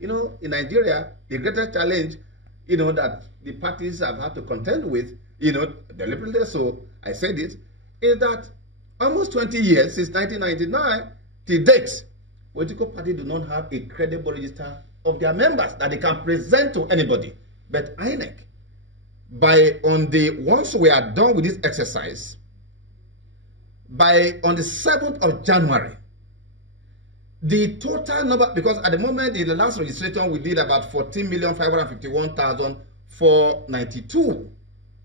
In Nigeria, the greatest challenge, that the parties have had to contend with, deliberately so, I said it, is that almost 20 years since 1999 to date, political parties do not have a credible register of their members that they can present to anybody. But INEC, once we are done with this exercise, on the 7th of January, the total number, because at the moment in the last registration we did about 14,551,492.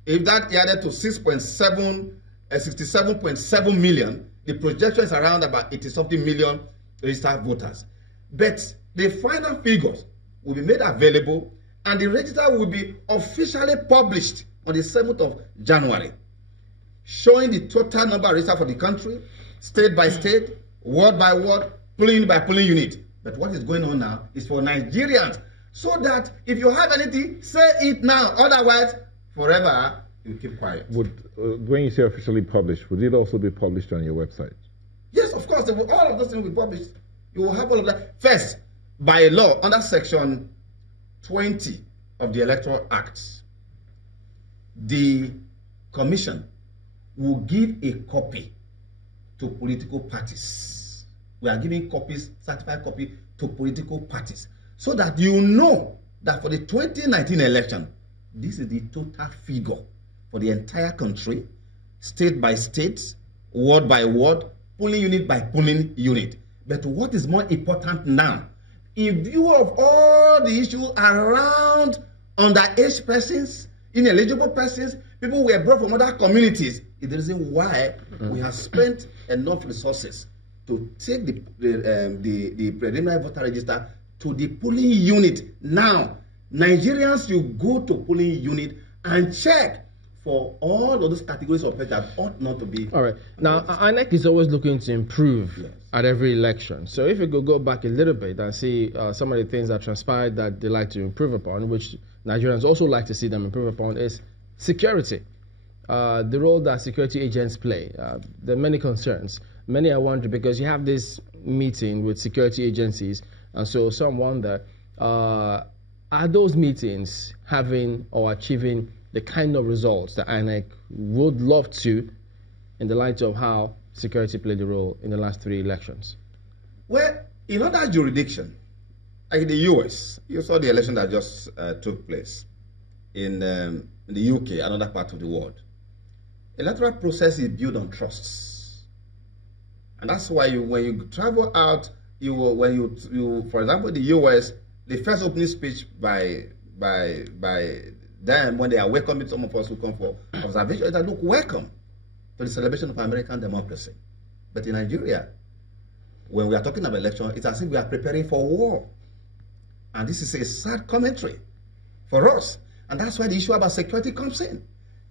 If that added to 67.7 million, the projection is around about 80-something million registered voters. But the final figures will be made available and the register will be officially published on the 7th of January, showing the total number registered for the country, state by state, ward by ward, polling by polling unit. But what is going on now is for Nigerians, so that if you have anything, say it now. Otherwise, forever, you keep quiet. When you say officially published, would it also be published on your website? Yes, of course. All of those things will be published. You will have all of that. First, by law, under Section 20 of the Electoral Act, the Commission will give a copy to political parties. We are giving copies, certified copy, to political parties, so that you know that for the 2019 election, this is the total figure for the entire country, state by state, ward by ward, polling unit by polling unit. But what is more important now, in view of all the issues around underage persons, ineligible persons, people who were brought from other communities, is the reason why we have spent enough resources to take the preliminary voter register to the polling unit. Now, Nigerians, you go to polling unit and check for all of those categories of people that ought not to be. All right. Now, INEC is always looking to improve at every election. So if you could go back a little bit and see some of the things that transpired that they like to improve upon, which Nigerians also like to see them improve upon, is security. The role that security agents play. There are many concerns. Many are wondering, because you have this meeting with security agencies, and so some wonder, are those meetings having or achieving the kind of results that INEC would love to, in the light of how security played a role in the last 3 elections? Well, in other jurisdictions, like the US, you saw the election that just took place in the UK, another part of the world. Electoral process is built on trusts. And that's why when you travel out, for example, the US, the first opening speech by them when they are welcoming some of us who come for observation is that, look, welcome to the celebration of American democracy. But in Nigeria, when we are talking about election, it's as if we are preparing for war. And this is a sad commentary for us. And that's why the issue about security comes in.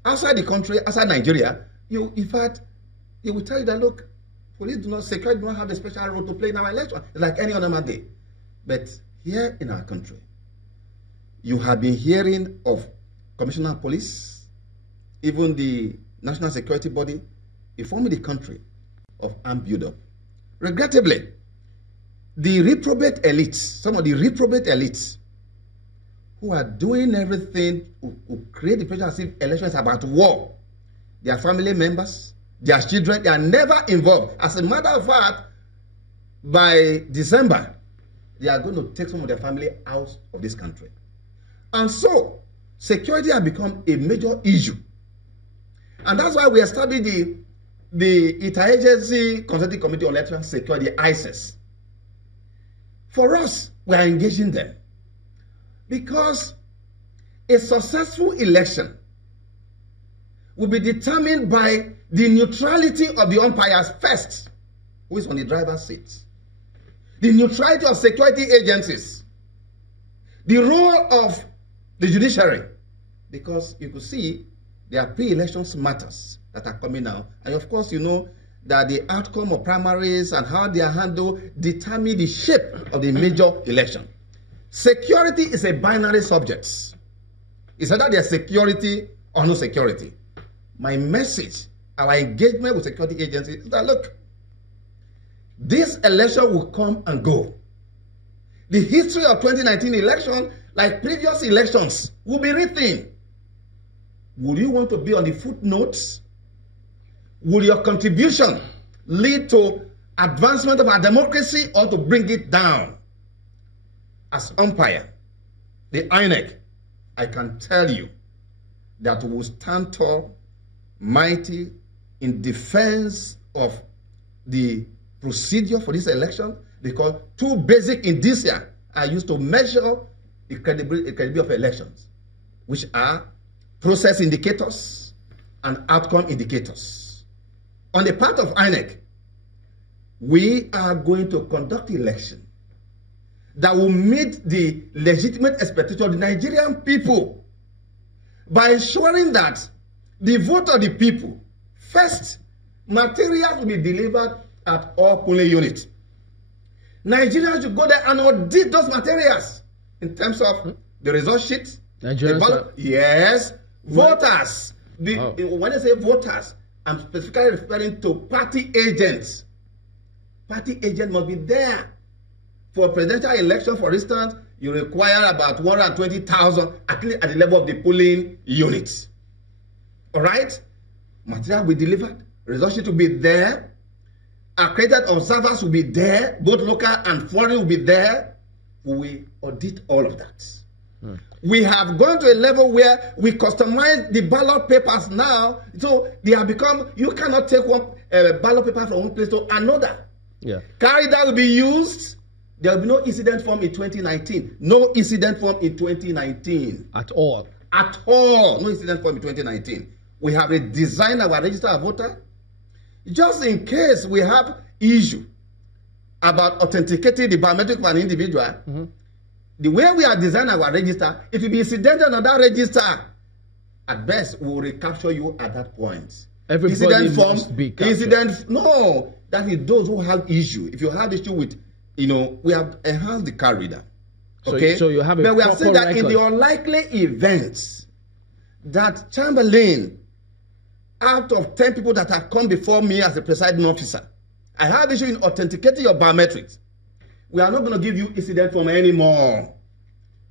Outside the country, outside Nigeria, in fact, they will tell you that, look, security do not have a special role to play in our election. It's like any other Monday. But here in our country, you have been hearing of Commissioner of Police, even the National Security Body, informing the country of armed buildup. Regrettably, the reprobate elites, some of the reprobate elites, who are doing everything to create the pressure as if elections are about war, their family members, their children, they are never involved. As a matter of fact, by December, they are going to take some of their family out of this country. And so, security has become a major issue. And that's why we established the Interagency Consultative Committee on Electoral Security, ICES. For us, we are engaging them. Because a successful election will be determined by the neutrality of the umpires first, who is on the driver's seat. The neutrality of security agencies. The role of the judiciary. Because you could see there are pre-elections matters that are coming now. And of course, you know that the outcome of primaries and how they are handled determine the shape of the major election. Security is a binary subject. It's either there's security or no security. My message, our engagement with security agencies is that, look, this election will come and go. The history of 2019 election, like previous elections, will be written. Would you want to be on the footnotes? Will your contribution lead to advancement of our democracy or to bring it down? As umpire, the INEC, I can tell you that we will stand tall, mighty, in defense of the procedure for this election, because two basic indicia are used to measure the credibility of elections, which are process indicators and outcome indicators. On the part of INEC, we are going to conduct election that will meet the legitimate expectation of the Nigerian people by ensuring that the vote of the people, first, materials will be delivered at all polling units. Nigerians should go there and audit those materials in terms of the result sheet. Yes, voters. When I say voters, I'm specifically referring to party agents. Party agent must be there. For presidential election, for instance, you require about 120,000 at least at the level of the polling units. All right? Material will be delivered. Result sheet will be there. Accredited observers will be there. Both local and foreign will be there. We audit all of that. We have gone to a level where we customize the ballot papers now. So they have become, you cannot take one ballot paper from one place to another. Yeah. Carry that will be used. There will be no incident form in 2019. No incident form in 2019. At all. At all. No incident form in 2019. We have redesigned our register of voter just in case we have issue about authenticating the biometric of an individual. The way we are designing our register, it will be incidental on that register. At best, we will recapture you at that point. Everybody incident form, must be captured. incident, no, that is those who have issue. If you have issue with, we have enhanced the card reader. Okay, so you have a but we are saying that record. in the unlikely events that Chamberlain, out of 10 people that have come before me as a presiding officer, I have issue in authenticating your biometrics. We are not going to give you incident form anymore.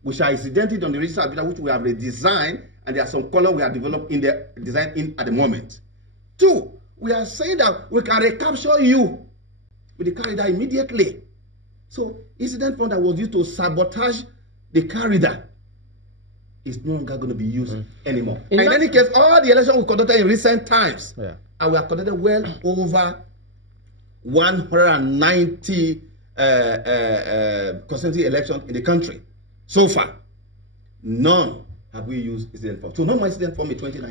We shall incident it on the register of data, which we have redesigned, and there are some color we have developed in the design in at the moment. 2, we are saying that we can recapture you with the car reader immediately. So incident form that was used to sabotage the car reader is no longer going to be used anymore. In any case, all the elections we conducted in recent times, and we have conducted well over 190 constituency elections in the country. So far, none have we used incident form. So no more incident form in 2019.